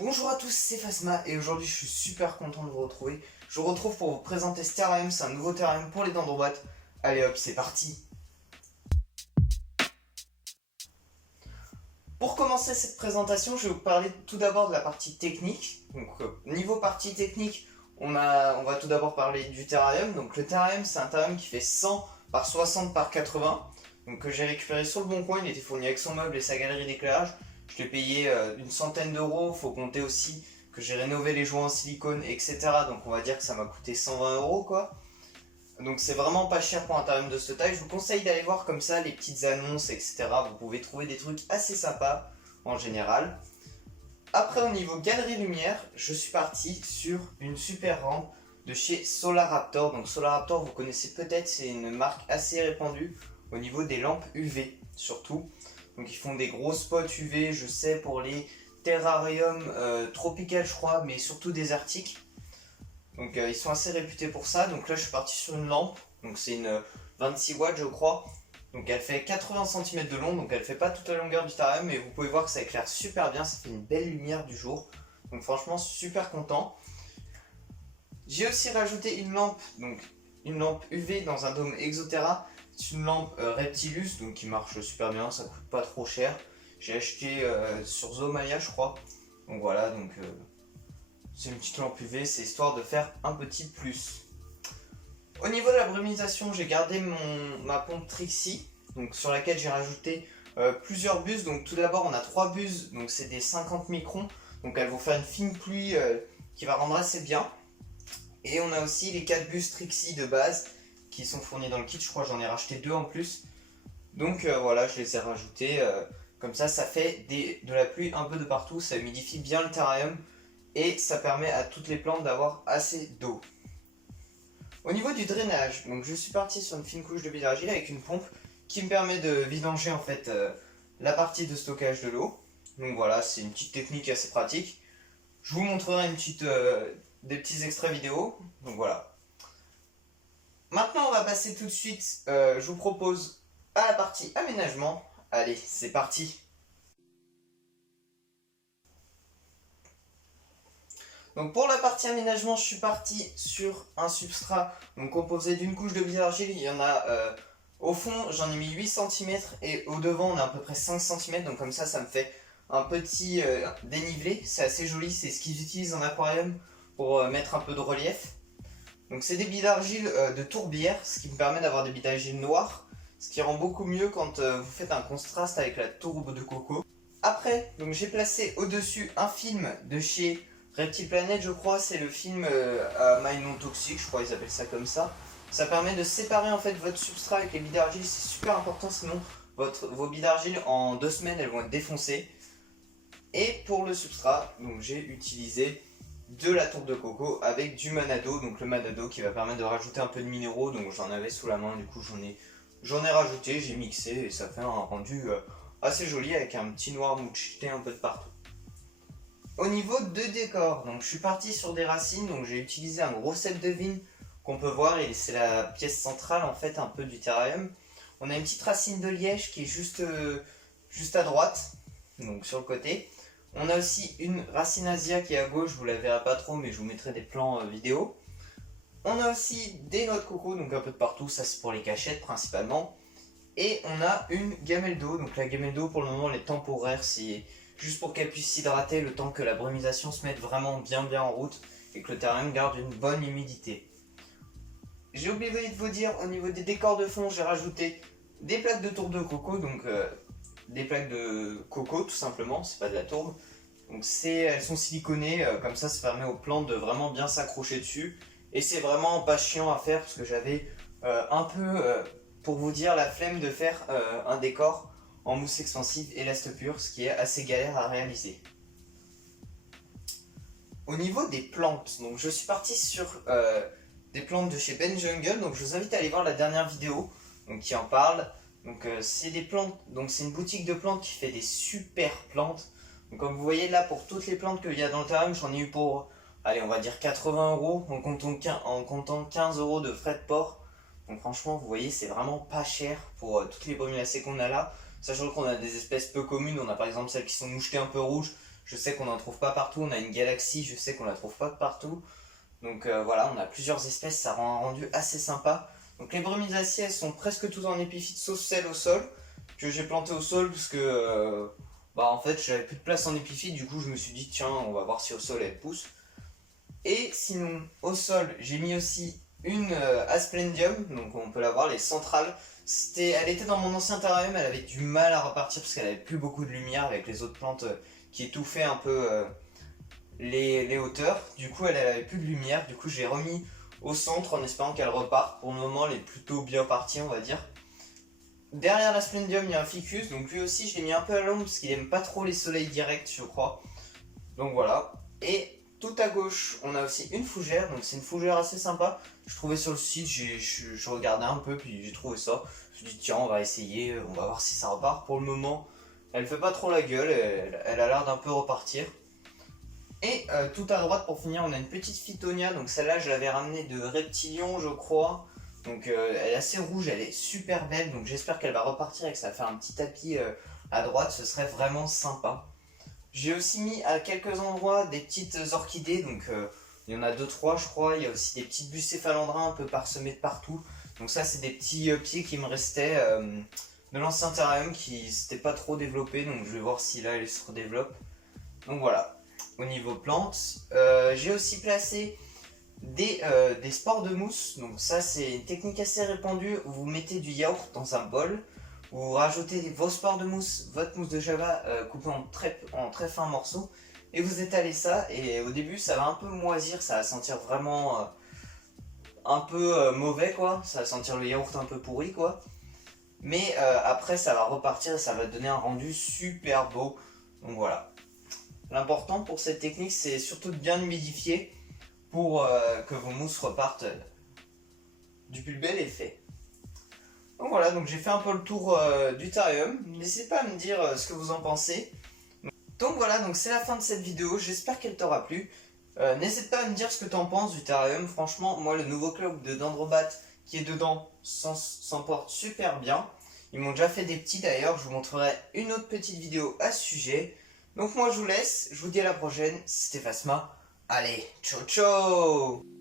Bonjour à tous, c'est Phasma et aujourd'hui je suis super content de vous retrouver. Je vous retrouve pour vous présenter ce terrarium, c'est un nouveau terrarium pour les dendrobates. Allez hop, c'est parti. Pour commencer cette présentation, je vais vous parler tout d'abord de la partie technique. Donc niveau partie technique, on va tout d'abord parler du terrarium. Donc le terrarium, c'est un terrarium qui fait 100 par 60 par 80. Donc que j'ai récupéré sur le bon coin, il était fourni avec son meuble et sa galerie d'éclairage. Je l'ai payé une centaine d'euros, faut compter aussi que j'ai rénové les joints en silicone, etc. Donc on va dire que ça m'a coûté 120 euros quoi. Donc c'est vraiment pas cher pour un terrarium de cette taille. Je vous conseille d'aller voir comme ça les petites annonces, etc. Vous pouvez trouver des trucs assez sympas en général. Après au niveau galerie lumière, je suis parti sur une super rampe de chez Solaraptor. Donc Solaraptor, vous connaissez peut-être, c'est une marque assez répandue au niveau des lampes UV surtout. Donc ils font des gros spots UV, je sais, pour les terrariums tropicales je crois, mais surtout désertiques. Donc ils sont assez réputés pour ça. Donc là je suis parti sur une lampe, donc c'est une 26 watts je crois. Donc elle fait 80 cm de long, donc elle fait pas toute la longueur du terrarium, mais vous pouvez voir que ça éclaire super bien, ça fait une belle lumière du jour. Donc franchement super content. J'ai aussi rajouté une lampe, donc une lampe UV dans un dôme Exoterra. C'est une lampe Reptilus, donc qui marche super bien, ça coûte pas trop cher. J'ai acheté sur Zomaya je crois. Donc voilà, donc c'est une petite lampe UV, c'est histoire de faire un petit plus. Au niveau de la brumisation, j'ai gardé ma pompe Trixie, donc sur laquelle j'ai rajouté plusieurs buses. Donc tout d'abord on a 3 buses, donc c'est des 50 microns, donc elles vont faire une fine pluie qui va rendre assez bien. Et on a aussi les 4 buses Trixie de base qui sont fournis dans le kit, je crois que j'en ai racheté 2 en plus. Donc voilà, je les ai rajoutés, comme ça fait de la pluie un peu de partout, ça humidifie bien le terrarium et ça permet à toutes les plantes d'avoir assez d'eau. Au niveau du drainage, donc je suis parti sur une fine couche de bidargile avec une pompe qui me permet de vidanger en fait la partie de stockage de l'eau. Donc voilà, c'est une petite technique assez pratique. Je vous montrerai des petits extraits vidéo. Donc voilà. Maintenant on va passer tout de suite, je vous propose à la partie aménagement. Allez, c'est parti. Donc pour la partie aménagement, je suis parti sur un substrat donc composé d'une couche de bidargile. Il y en a au fond, j'en ai mis 8 cm et au devant, on a à peu près 5 cm. Donc comme ça me fait un petit dénivelé. C'est assez joli, c'est ce qu'ils utilisent en aquarium pour mettre un peu de relief. Donc c'est des bidargiles de tourbière, ce qui me permet d'avoir des bidargiles noirs, ce qui rend beaucoup mieux quand vous faites un contraste avec la tourbe de coco. Après, donc j'ai placé au-dessus un film de chez Reptile Planet, je crois, c'est le film à maille non toxique, je crois qu'ils appellent ça comme ça. Ça permet de séparer en fait votre substrat avec les bidargiles, c'est super important, sinon vos bidargiles en 2 semaines elles vont être défoncées. Et pour le substrat, donc j'ai utilisé de la tourbe de coco avec du manado, donc le manado qui va permettre de rajouter un peu de minéraux, donc j'en avais sous la main, du coup j'en ai rajouté, j'ai mixé et ça fait un rendu assez joli avec un petit noir moucheté un peu de partout. Au niveau de décor, donc je suis parti sur des racines, donc j'ai utilisé un gros cep de vigne qu'on peut voir et c'est la pièce centrale en fait un peu du terrarium. On a une petite racine de liège qui est juste à droite, donc sur le côté. On a aussi une racine Asia qui est à gauche, vous la verrez pas trop mais je vous mettrai des plans vidéo. On a aussi des noix de coco, donc un peu de partout, ça c'est pour les cachettes principalement. Et on a une gamelle d'eau, donc la gamelle d'eau pour le moment elle est temporaire, c'est juste pour qu'elle puisse s'hydrater le temps que la brumisation se mette vraiment bien en route et que le terrarium garde une bonne humidité. J'ai oublié de vous dire, au niveau des décors de fond, j'ai rajouté des plaques de tourbe de coco, donc des plaques de coco tout simplement, c'est pas de la tourbe. Donc elles sont siliconées, comme ça permet aux plantes de vraiment bien s'accrocher dessus. Et c'est vraiment pas chiant à faire parce que j'avais un peu, pour vous dire, la flemme de faire un décor en mousse expansive Elast Pur, ce qui est assez galère à réaliser. Au niveau des plantes, donc je suis parti sur des plantes de chez Ben Jungle, donc je vous invite à aller voir la dernière vidéo donc, qui en parle. Donc c'est des plantes, donc c'est une boutique de plantes qui fait des super plantes. Donc comme vous voyez là, pour toutes les plantes qu'il y a dans le terrarium, j'en ai eu pour, allez on va dire 80 euros en comptant 15 euros de frais de port. Donc franchement vous voyez c'est vraiment pas cher pour toutes les brumulacées qu'on a là. Sachant qu'on a des espèces peu communes, on a par exemple celles qui sont mouchetées un peu rouges. je sais qu'on n'en trouve pas partout. On a une galaxie, je sais qu'on la trouve pas partout. Donc voilà, on a plusieurs espèces, ça rend un rendu assez sympa. Donc les brumisaciées, elles sont presque toutes en épiphyte, sauf celle au sol, que j'ai plantée au sol parce que en fait j'avais plus de place en épiphyte, du coup je me suis dit tiens, on va voir si au sol elle pousse. Et sinon, au sol, j'ai mis aussi une Asplendium, donc on peut la voir, les centrales. Elle était dans mon ancien terrarium, elle avait du mal à repartir parce qu'elle avait plus beaucoup de lumière avec les autres plantes qui étouffaient un peu les hauteurs. Du coup, elle avait plus de lumière, du coup, j'ai remis au centre en espérant qu'elle reparte. Pour le moment, elle est plutôt bien partie, on va dire. Derrière la Splendium, il y a un ficus, donc lui aussi, je l'ai mis un peu à l'ombre parce qu'il aime pas trop les soleils directs, je crois. Donc voilà. Et tout à gauche, on a aussi une fougère. Donc c'est une fougère assez sympa. Je trouvais sur le site, je regardais un peu, puis j'ai trouvé ça. Je me suis dit, tiens, on va essayer, on va voir si ça repart. Pour le moment, elle fait pas trop la gueule, elle a l'air d'un peu repartir. Et tout à droite, pour finir, on a une petite Phytonia. Donc celle-là, je l'avais ramenée de Reptilion, je crois. Donc elle est assez rouge, elle est super belle. Donc j'espère qu'elle va repartir et que ça va faire un petit tapis à droite. Ce serait vraiment sympa. J'ai aussi mis à quelques endroits des petites orchidées, donc il y en a 2-3 je crois, il y a aussi des petites bucéphalandrins un peu parsemés de partout. Donc ça c'est des petits pieds qui me restaient de l'ancien terrarium qui s'étaient pas trop développés, donc je vais voir si là ils se redéveloppent. Donc voilà, au niveau plantes, j'ai aussi placé des spores de mousse, donc ça c'est une technique assez répandue où vous mettez du yaourt dans un bol. Vous rajoutez vos spores de mousse, votre mousse de java coupée en très fins morceaux et vous étalez ça et au début ça va un peu moisir, ça va sentir vraiment un peu mauvais quoi, ça va sentir le yaourt un peu pourri quoi. Mais après ça va repartir et ça va donner un rendu super beau. Donc voilà. L'important pour cette technique c'est surtout de bien humidifier pour que vos mousses repartent du plus bel effet. Donc voilà, donc j'ai fait un peu le tour du terrarium. N'hésitez pas à me dire ce que vous en pensez. Donc voilà, donc c'est la fin de cette vidéo. J'espère qu'elle t'aura plu. N'hésite pas à me dire ce que tu en penses du terrarium. Franchement, moi le nouveau club de Dendrobat qui est dedans s'en porte super bien. Ils m'ont déjà fait des petits d'ailleurs. Je vous montrerai une autre petite vidéo à ce sujet. Donc moi je vous laisse. Je vous dis à la prochaine. C'était Phasma. Allez, ciao ciao.